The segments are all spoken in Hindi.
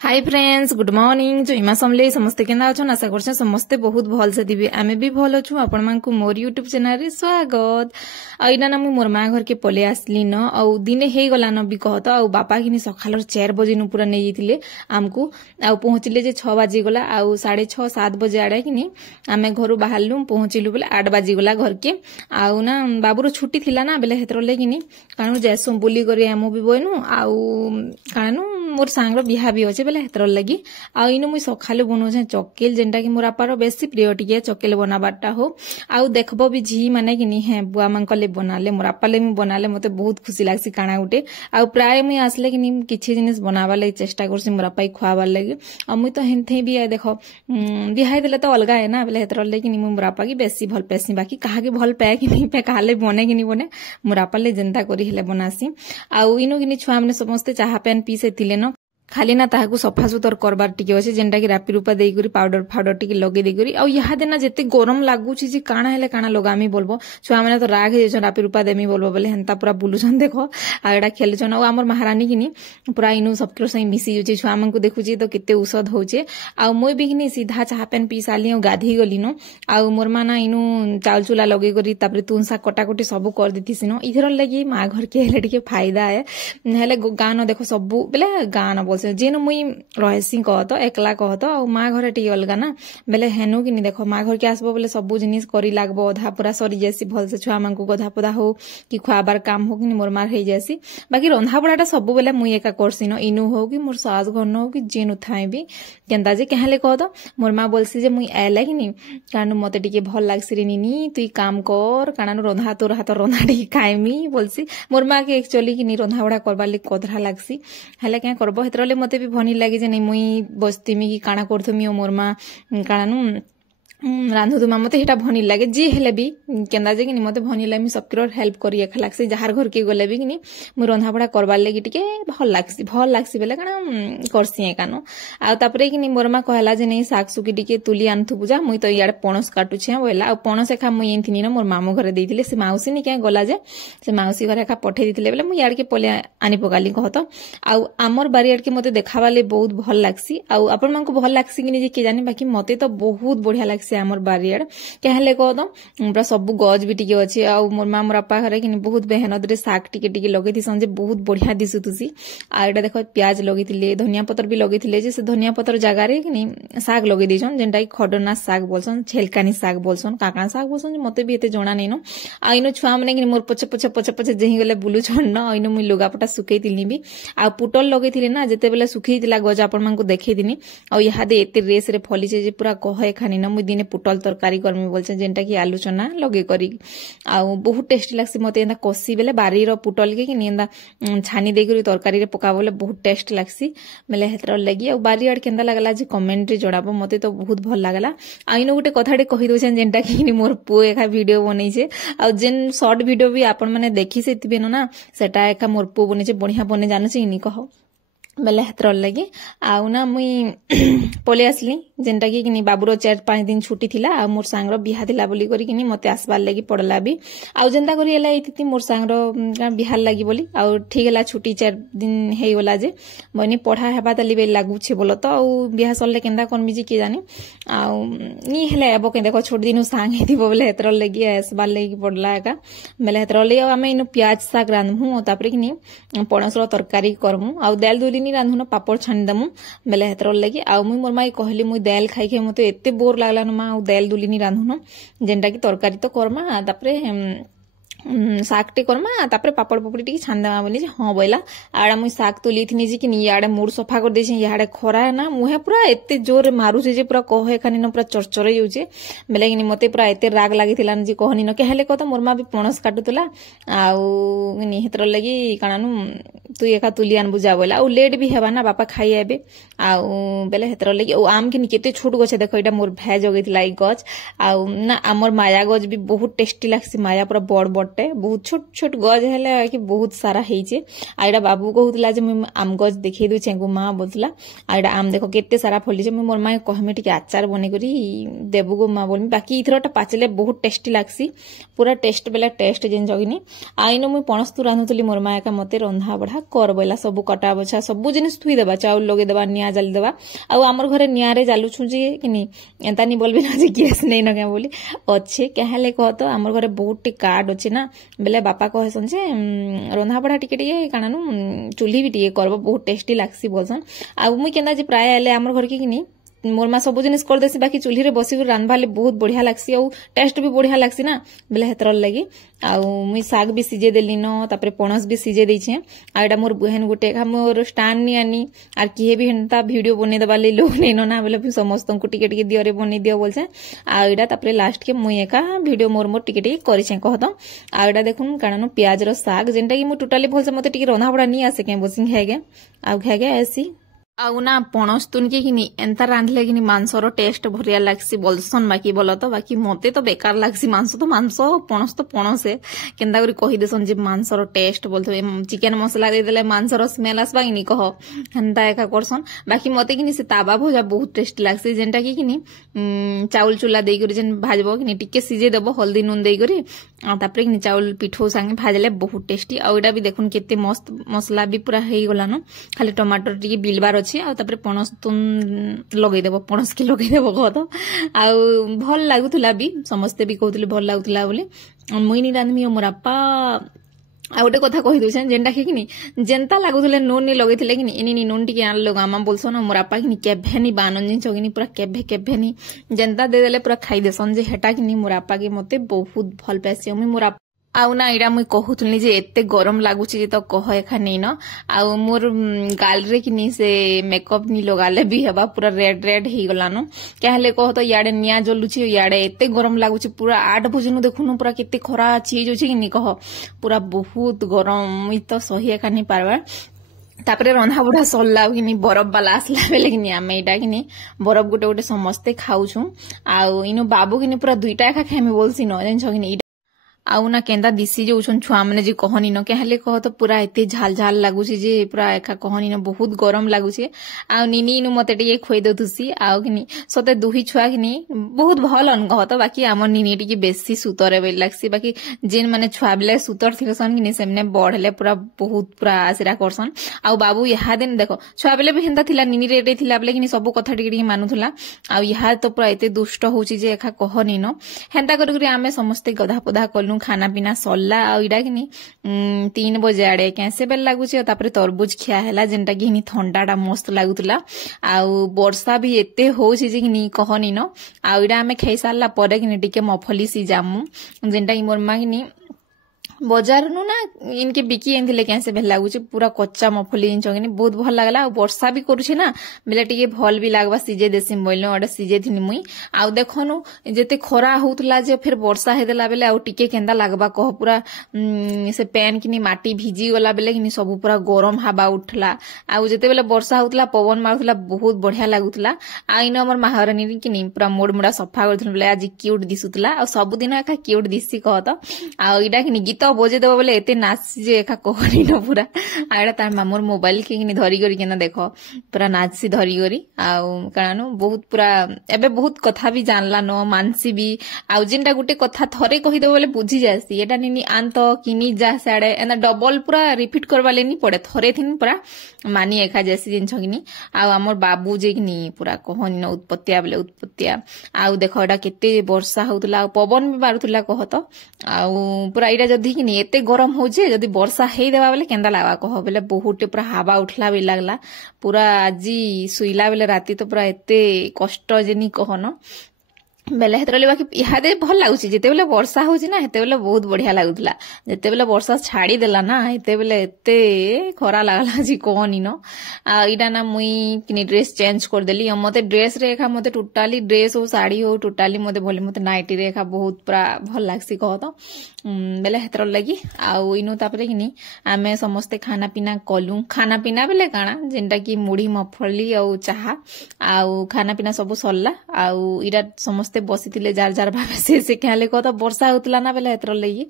Hi friends, good morning. जो इमा समले समस्ते केना अछन आशा करछन समस्ते बहुत भल से दिबे। आमे भी भल अछु। आपण मानकु मोर यूट्यूब चैनल रे स्वागत। आइना ना मु मोर मा घर के पले आसली न औ दिने हे गला न भी कहत औ बापा किनी सखालर 4 बजे न पूरा नै जितिले आमकु औ पहुंचिले जे 6 बजे गला औ 6:30 7 बजे आडे किनी आमे घरु बाहरलु पहुंचिलु बेले 8 बजे गला घर के औ ना बाबूरो छुट्टी थिला ना बेले हेतर लेकिनी कानु जैसो बुली करे आमु भी बयनु औ कानु मोर सांगरो बिहा भी होचे बेले हेतर लगी आ इनु मुई सखाले बनोछे चक्केल जेंटा कि मोर अपार बेसी प्रिय टिके चक्केल बनाबाटा हो आ देखबो भी झी माने कि नि हे बुआ मानकले बनाले मोर अपाले मु बनाले मते बहुत खुशी लागसी काना गुटे आ प्राय मुई आसले कि नि किछि जिनिस बनाबा लागि चेष्टा करसी मोर अपाई खुआबा लागि आ मुई तो हेनथे भी आ देखो बिहाई देले तो अलगा है ना बेले हेतर लगी नि मोर अपा की बेसी भल पेसी बाकी कहा के भल पे कि नि पे काले बने कि नि बने मोर अपाले जनता करी हेले बनासी आ इनु कि नि छुआ माने समस्त चाहा पेन पीसे थिले न खाली ना ताहाकू सफा सुतर करबार टिके अछि जेंटा कि रापी रूपा देई करी पाउडर फाउडर टिके लगे देई करी आ यहा देना जते गरम लागु छी जे काना हेले काना लगामी बोलबो छुआ माने तो राग हे रापी रूपा देमी बोलबो बोले हेंता पूरा बुलुछन देखो आ एडा खेलछन आ हमर महारानी किनी पूरा इनु सबके सही मिसी जुची छुआ मानकू देखुची तो केते औषध होचे आ मोय भी किनी सीधा चाहा पेन पी साली गाधी गली नो आ मोर माना इनु चाउल चूला लगे करी तापर तुनसा कटाकटी सब कर दिथिसिनो इधर लगी मा घर के हेले टिके फायदा है हेले गानो देखो सब बेले गानो जेनु मुई रहसी कहत एकला कहत आ माँ घरे टी अलगा ना बेले हेनु कि देखो माँ घर के आसबो बेले सब जिनिस करी लागबो अधा पूरा सरी जैसी भल से छुआ मानकू गधा पदा हो कि खुआबार काम हो कि मोर मार हे जैसी बाकी रंधा बड़ाटा सब बेले मुई एका करसी न इनु हो कि मोर सास घर न हो कि जेनु थाए भी केंता जे कहले कहत मोर माँ बोलसी जे मुई आइला कि नि कारण मते टिके भल लागसी रे निनी तुई काम कर कारण रंधा तोर हाथ रंधा टिके खाइमी बोलसी मोर माँ के एक्चुअली कि नि रंधा बड़ा करबार ले कदरा लागसी हेले क्या करबो हेतरले मते भी भनी लागे जे नै मुई बस्तीमी कि काना करथमी मोर माँ काना रांधु तुमा मते हेटा भनी लागे जी हेले भी केंदा जे कि मते भनी लागे सबकर हेल्प करी एखा लागसी जहार घर के गले भी कि मु रंधा बड़ा करबार लागि टिके भल लागसी बेले काना करसी कानो आ तापरे कि मोर माँ कहला जे नै साग सुकी टिके तुली आनथु बुझा मुई तो यार पणस काटु छे बोला आ पणस एखा मुई एंथिनी न मोर मामू घरे देइतिले से माउसी नि के गला जे से माउसी घरे एखा पठे दितिले बेले मुई यार के पले आनी पकाली कहत आ हमर बारियार के मते देखावाले बहुत भल लागसी आ आपन मानकू भल लागसी कि नि जे के जानि बाकी मते तो बहुत बढ़िया लागसी हमर बारियार कहले कहत पूरा सब गज भी टिके अछि आ मोर माँ मोर अपा घरे कि बहुत बेहनत रे साग टिके टिके लगेथि जे बहुत बढ़िया दिसुतुसी आ एटा देखो प्याज लगेथिले धनिया पत्र भी लगेथिले जे से धनिया पत्र जगह रे कि साग लगे दिछन जेंटा कि खडना साग बोलसन छेलकानी साग बोलसन काका साग बोलसन जे मते भी एते जणा नै न आ इनो छुआ माने कि मोर पछे पछे पछे पछे जेहि गले बुलु छन न इनो मुई लुगापटा सुकै तिलनी भी आ पुटल लगेथिले ना जेते बेले सुखै दिला गज आपण मानकू देखै दिनी आ यहा दे एते रेस रे फली जे पूरा कहे खानी न मुई दिने पुटल तरकारी करमी बोलछे जेंटा कि आलू चना लगे करी आ बहुत टेस्टी लागसी मते एंदा कसी बेले बारी रो पुटल के कि निंदा छानी दे करी तरकारी रे पका बोले बहुत टेस्ट लागसी बेले हेतर लगी आ बारी आड केंदा लागला जे कमेंट रे जणाबो मते तो बहुत भल लागला आ इनो गुटे कथाडे कहि दोछन जेंटा कि मोर पो एका वीडियो बनै छे आ जेन शॉर्ट वीडियो भी आपण माने देखि सेतिबे ना सेटा एका मोर पो बनै छे बढ़िया बने जानो छे इनी कहो बेले हेतर लगी आउ ना मुई पले आसली जेंटा कि बाबूर 4-5 दिन छुट्टी थिला आ मोर सांगर बिहा थिला बोली करी कि मते आसबार लगी पड़ला भी आउ जेंता करी एला एति मोर सांगर बिहार लगी बोली आउ ठीक हला छुट्टी 4 दिन हेई गला जे बनी पढ़ा हेबा तली बे लागु छे बोलो तो आउ बिहा सरले केंदा कोन बिजी के जानी आउ नी हेले एबो के देखो छोट दिनु सांग हेति बोले हेतर लगी आसबार लगी पड़ला एका बेले हेतर लगी आमे इनु प्याज साग रांधमु तापरे कि पणस रो तरकारी करमु आउ दाल दुली रांधुन पापड़ छानी दमु बेले हेतर लगी आ मुई मोर माई कहली मुई दाल खाई खाई मते एते बोर लागला न मा दाल दुलिनी रांधुन जेंटा कि तरकारी तो करमा तापरे साग टे करमा तापरे पापड़ पपड़ी टी छानदेमा बोली जे हां बोला आड़ा मुई साग तुली थिनी जे कि याडे मूड सफा कर देछि याडे खरा है ना मुहे पूरा एते जोर मारू जे पूरा कहे खानी न पूरा चरचर होउचे बेले कि मते पूरा एते राग लागिथिला जे कहनी न कहले कत मोर मा भी पणस काटुतला आउ नि हेतर लगी कानानु तू एका तुली आन बुझा बोला आ लेट भी हेबा ना बापा खाई आबे आउ बेले हेतर लगी ओ आम कि केते छोट गछ देखो एटा मोर भे जगैथिला ई गछ आउ ना हमर माया गछ भी बहुत टेस्टी लागसी माया पूरा बड़ बड़ बड़टे बहुत छोट छोट गज हेले कि बहुत सारा हेचे आ एटा बाबू कहूतला जे मुई आम गज देखै दउ छे गो मां बोलतला आ एटा आम देखो केते सारा फली छे मुई मोर मां कहमे टिके आचार बने करी देबु गो मां बोलमी बाकी इथरटा पाचले बहुत टेस्टी लागसी पूरा टेस्ट बेला टेस्ट जेन जगिनी आइनो मुई पणस्तु रांधुतली मोर मां का मते रंधा बढा कर बोला सब कटा बछा सब जिनिस थुई देबा चाउल लगे देबा निया जाली देबा आ हमर घरे निया रे जालु छु जे किनी एंता नि बोलबे ना जे गैस नै न क्या बोली अच्छे कहले कह तो हमर घरे बहुत टी कार्ड अछि ना बेले बापा कहसन जे रंधा बढा टिके टिके कानानु चुल्ही भी टिके करबो बहुत टेस्टी लागसी बोलसन आ मुई केना जे प्राय आले हमर घर के किनी मोर मा सब जिनिस कर देसी बाकी चुल्ही रे बसी रांधबाले बहुत बढ़िया लागसी और टेस्ट भी बढ़िया लागसी ना बेले हेतर लगी आ मुई साग भी सिजे देली न तापरे पणस भी सिजे दै छे आ एटा मोर बहन गुटे मोर स्टैंड नि आनी आर किए भी हेनता वीडियो बने देबा ले लोग नै न ना बेले समस्त को टिके टिके दियो रे बने दियो बोलछे आ एटा तापरे लास्ट के मुई एका वीडियो मोर मोर टिके टिके करि छे कहत आ एटा देखुन कानानो प्याज रो साग जेनटा कि मु टोटली भलसे मते टिके रंधा बडा नि आसे के बोसिंग हेगे आ हेगे ऐसी आउ ना पणस तुन के किनी एंता रांधले किनी मांसर टेस्ट भरिया लागसी बोलसन बाकी बोल तो बाकी मते तो बेकार लागसी मांस पणस तो पणस है केंदा करी कहि देसन जे मांसर टेस्ट बोलतो चिकन मसला दे देले मांसर स्मेल आसबा किनी कह हेंता एका करसन बाकी मते किनी से ताबा भजा बहुत टेस्ट लागसी जेनटा कि किनी चाउल चुला देई करी जेन भाजबो किनी टिके सिजे देबो हल्दी नून देई करी तापरे किनी चाउल पिठो संगे भाजले बहुत टेस्टी आ एटा भी देखुन केते मस्त मसला भी पूरा हेई गलानो खाली टमाटर टिके बिलबार आ तापरे पणस तुन लगै देबो पणस के लगै देबो कहत आ भल लागुतला भी समस्ते भी कहउतले भल लागुतला बोली मुई नि रांधमी मोर अपा आ गोटे कथा कहि दउछे जेनटा कि किनी जेंता लागुतले नून नि लगैथिले किनी इनी नून टिके आनलो गामा बोलसन मोर अपा किनी केभे नि बानन जिन छगिनी पूरा केभे नि जेंता दे देले पूरा खाइ देसन जे हेटा किनी मोर अपा के मते बहुत भल पैसे मुई मोर आउ ना एटा मुई कहूतली जे एते गरम लागुची जे तो कह एखा नै न आउ मोर गाल रे किनी से मेकअप नि लगाले भी हेबा पूरा रेड रेड हे गलानो कहले कह तो याडे निया जलुची याडे एते गरम लागुची पूरा 8 बजनु देखुनु पूरा केते खरा छी जोची किनी कह पूरा बहुत गरम मुई तो सही एखा नै पारबा तापरे रंधा बुढ़ा सरला कि बरफ वाला आसला बेले कि आम एटा कि बरफ गोटे गोटे समस्ते खाऊछु आउ इनो बाबू कि पूरा 2टा एखा खाइमे बोलसी न जान कि आउ ना केंदा दिसी जोछन छुआ माने जे कहनी न कहले कह तो पूरा एते झाल झाल लागुची जे पूरा एका कहनी न बहुत गरम लागुची आ निनी नु मते टिके खोइ दउथुसी आउ किनी सते दुही छुआ किनी बहुत भल अन कहत बाकी हमर निनी टिके बेसी सुतरे बेल लागसी बाकी जेन माने छुआ बेले सुतर थिलसन किनी सेमने बढ़ले पूरा बहुत पूरा आसिरा करसन आउ बाबू यहा दिन देखो छुआ बेले भी हेंदा थिला निनी रेटे थिला बेले किनी सब कथा टिके टिके मानुथुला आउ यहा तो पूरा एते दुष्ट होउची जे एका कहनी न हेंदा करी आमे समस्त गधा पधा कलु खाना पीना सरला आ इडा किनी 3 बजे आड़े कैसे बेल लागुची तापरे तरबुज खिया हैला जेनटा कि ठंडाटा मस्त लागुतला आउ वर्षा भी एते होउची जे किनी कहनी न आ इडा आमे खाइ सारला परे किनी टिके मफली सी जामु जेनटा कि मोर मा किनी बजार नु ना इनके बिकी एंथिले कैसे भेल लागुची पूरा कच्चा मफली जिन छगिनी बहुत भल लागला आ वर्षा भी करूची ना बेले टिके भल भी लागबा सिजे देसी बोइलो अडे सिजे थिनी मुई आ देखनु जेते खरा होतला जे फिर वर्षा हे देला बेले आ टिके केंदा लागबा कह पूरा से पैन किनी माटी भिजी गला बेले किनी सब पूरा गरम हवा उठला आ जेते बेले वर्षा होतला पवन मारथला बहुत बढ़िया लागुतला आ इन हमर महारानी किनी पूरा मोड़ मोड़ा सफा करथुन बेले आज क्यूट दिसुतला आ सब दिन एका क्यूट दिसी कहत आ इडा किनी गीत बजे देबो बोले एते नाची जे एका कहनी न पूरा आडा तार मामोर मोबाइल के किनी धरी करी केना देखो पूरा नाची धरी करी आउ कानो बहुत पूरा एबे बहुत कथा भी जानला न मानसी भी आउ जिनटा गुटे कथा थरे कहि देबो बोले बुझी जासी एटा निनी आंत किनी जा साडे एना डबल पूरा रिपीट करबा लेनी पड़े थरे थिन पूरा मानी एका जैसी जिन छगिनी आउ हमर बाबू जे किनी पूरा कहनी न उत्पत्तिया बोले उत्पत्तिया आउ देखो एटा केते वर्षा होतला आ पवन भी मारुतला कहत आउ पूरा एटा जदी किनी एते गरम होजे जदी वर्षा हेई देबा बेले केंदा लागबा कह बेले बहुत पूरा हवा उठला भी लागला पूरा आजी सुइला बेले राती तो पूरा एते कष्ट जेनी कहन बेले हेतरले बाकी इहादे भल लागुची जेते बेले वर्षा होची ना हेते बेले बहुत बढ़िया लागुतला जेते बेले वर्षा छाड़ी देला ना हेते बेले एते खरा लागला जी कहनी न आ इडा ना मुई किनी ड्रेस चेंज कर देली मते ड्रेस रे एखा मते टोटाली ड्रेस हो साड़ी हो टोटाली मते भले मते नाइटी रे एखा बहुत पूरा भल लागसी कहत बेले हेतर लगी आउ इनु तापरे किनी आमे समस्ते खाना पीना कलु खाना पीना बेले काना जेनटा कि मुढ़ी मफली आउ चाहा आउ खाना पीना सब सरला आउ इडा समस्ते बसिथिले जार जार भाबे से कहले कह तो वर्षा होतला ना बेले हेतर लगी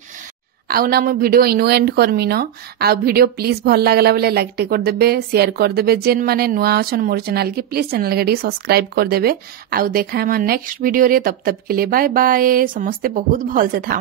आउ ना मुझे वीडियो इनु एंड करमी न आ वीडियो प्लीज भल लागला बेले लाइक टे कर देबे शेयर कर देबे जेन माने नुआ अछन मोर चैनल के प्लीज चैनल के सब्सक्राइब कर देबे आउ देखा हम नेक्स्ट वीडियो रे तब तक के लिए बाय बाय समस्ते बहुत भल से था।